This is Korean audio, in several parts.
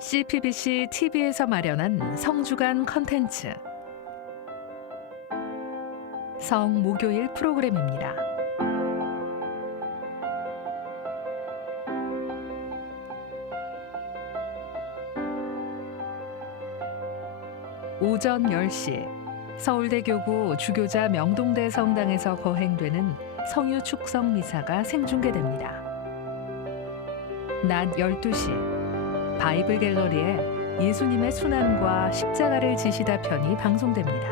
CPBC TV에서 마련한 성주간 컨텐츠 성목요일 프로그램입니다. 오전 10시 서울대교구 주교자 명동대 성당에서 거행되는 성유 축성 미사가 생중계됩니다. 낮 12시 바이블 갤러리에 예수님의 순환과 십자가를 지시다 편이 방송됩니다.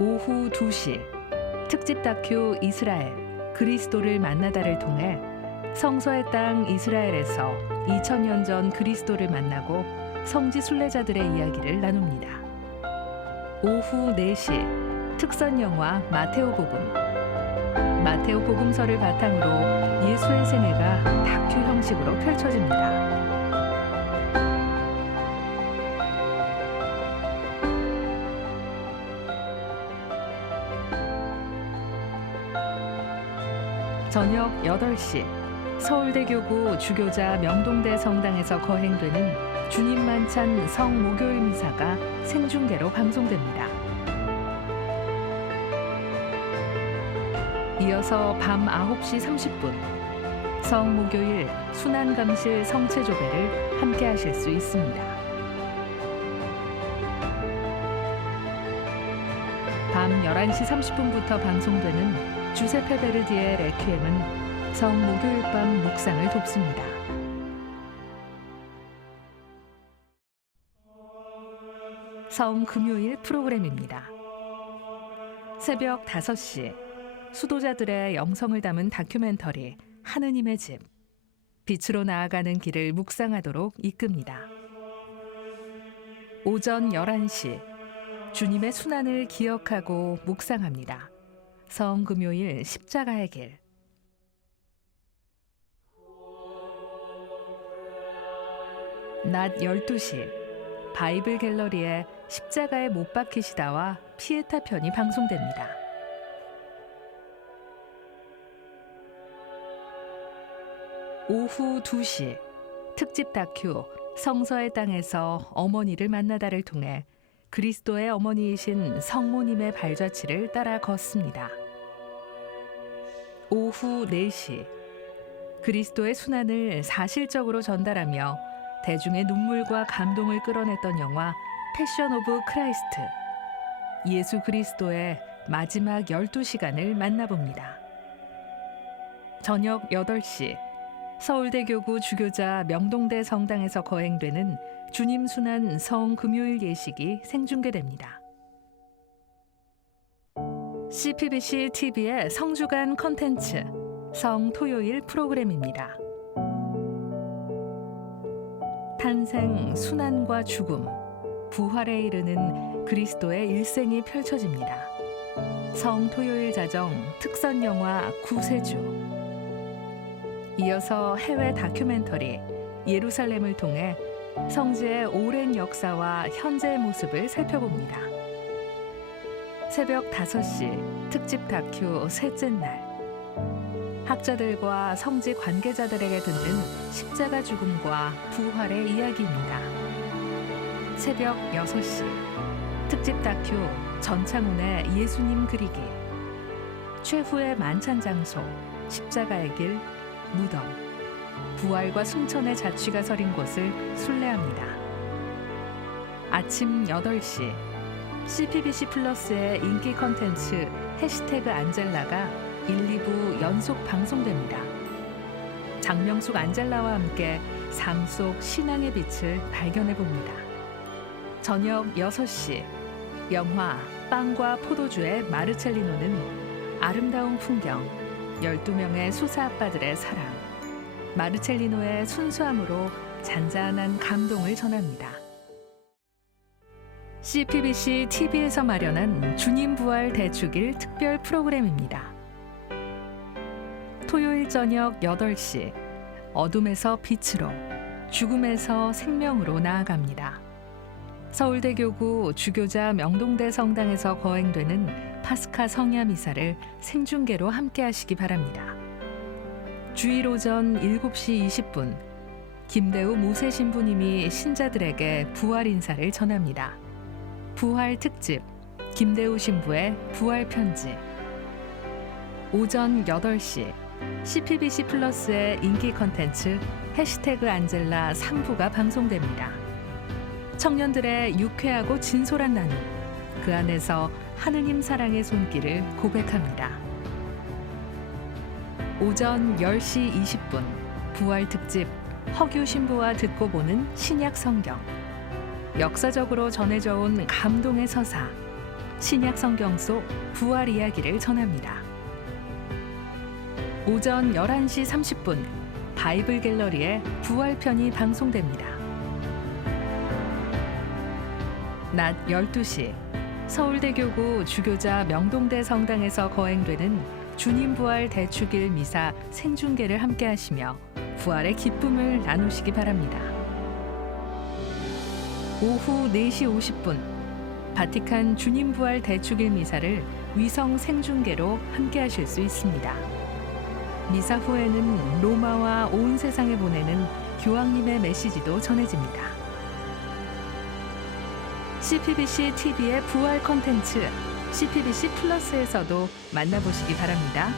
오후 2시 특집 다큐 이스라엘 그리스도를 만나다를 통해 성서의 땅 이스라엘에서 2000년 전 그리스도를 만나고 성지 순례자들의 이야기를 나눕니다. 오후 4시 특선 영화 마테오 복음 마테오 복음서를 바탕으로 예수의 생애가 다큐 형식으로 펼쳐집니다. 저녁 8시 서울대교구 주교자 명동대 성당에서 거행되는 주님 만찬 성목요일 미사가 생중계로 방송됩니다. 이어서 밤 9시 30분 성목요일 순환감실 성체조배를 함께 하실 수 있습니다. 밤 11시 30분부터 방송되는 주세페 베르디의 레퀴엠은 성 목요일 밤 묵상을 돕습니다. 성 금요일 프로그램입니다. 새벽 5시 수도자들의 영성을 담은 다큐멘터리 하느님의 집 빛으로 나아가는 길을 묵상하도록 이끕니다. 오전 11시 주님의 순환을 기억하고 묵상합니다. 성금요일 십자가의 길 낮 12시 바이블 갤러리에 십자가에 못 박히시다와 피에타 편이 방송됩니다. 오후 2시 특집 다큐 성서의 땅에서 어머니를 만나다를 통해 그리스도의 어머니이신 성모님의 발자취를 따라 걷습니다. 오후 4시 그리스도의 순환을 사실적으로 전달하며 대중의 눈물과 감동을 끌어냈던 영화 패션 오브 크라이스트 예수 그리스도의 마지막 12시간을 만나봅니다. 저녁 8시 서울대 교구 주교자 명동대 성당에서 거행되는 주님 순환 성 금요일 예식이 생중계됩니다. CPBC TV의 성주간 컨텐츠 성 토요일 프로그램입니다. 탄생, 순환과 죽음, 부활에 이르는 그리스도의 일생이 펼쳐집니다. 성 토요일 자정 특선 영화 구세주 이어서 해외 다큐멘터리 예루살렘을 통해 성지의 오랜 역사와 현재의 모습을 살펴봅니다. 새벽 5시 특집 다큐 셋째 날 학자들과 성지 관계자들에게 듣는 십자가 죽음과 부활의 이야기입니다. 새벽 6시 특집 다큐 전창훈의 예수님 그리기 최후의 만찬 장소 십자가의 길 무덤, 부활과 승천의 자취가 서린 곳을 순례합니다. 아침 8시 CPBC 플러스의 인기 컨텐츠 해시태그 안젤라가 1, 2부 연속 방송됩니다. 장명숙 안젤라와 함께 삶 속 신앙의 빛을 발견해 봅니다. 저녁 6시 영화 빵과 포도주의 마르첼리노는 아름다운 풍경 12명의 수사 아빠들의 사랑, 마르첼리노의 순수함으로 잔잔한 감동을 전합니다. CPBC TV에서 마련한 주님 부활 대축일 특별 프로그램입니다. 토요일 저녁 8시 어둠에서 빛으로, 죽음에서 생명으로 나아갑니다. 서울대교구 주교자 명동대 성당에서 거행되는 파스카 성야 미사를 생중계로 함께 하시기 바랍니다. 주일 오전 7시 20분 김대우 모세 신부님이 신자들에게 부활 인사를 전합니다. 부활 특집 김대우 신부의 부활 편지 오전 8시 CPBC 플러스의 인기 컨텐츠 해시태그 안젤라 3부가 방송됩니다. 청년들의 유쾌하고 진솔한 나눔 그 안에서 하느님 사랑의 손길을 고백합니다. 오전 10시 20분 부활 특집 허규 신부와 듣고 보는 신약 성경 역사적으로 전해져 온 감동의 서사 신약 성경 속 부활 이야기를 전합니다. 오전 11시 30분 바이블 갤러리의 부활편이 방송됩니다. 낮 12시 서울대교구 주교자 명동대 성당에서 거행되는 주님 부활 대축일 미사 생중계를 함께 하시며 부활의 기쁨을 나누시기 바랍니다. 오후 4시 50분 바티칸 주님 부활 대축일 미사를 위성 생중계로 함께 하실 수 있습니다. 미사 후에는 로마와 온 세상에 보내는 교황님의 메시지도 전해집니다. CPBC TV의 부활 컨텐츠 CPBC 플러스에서도 만나보시기 바랍니다.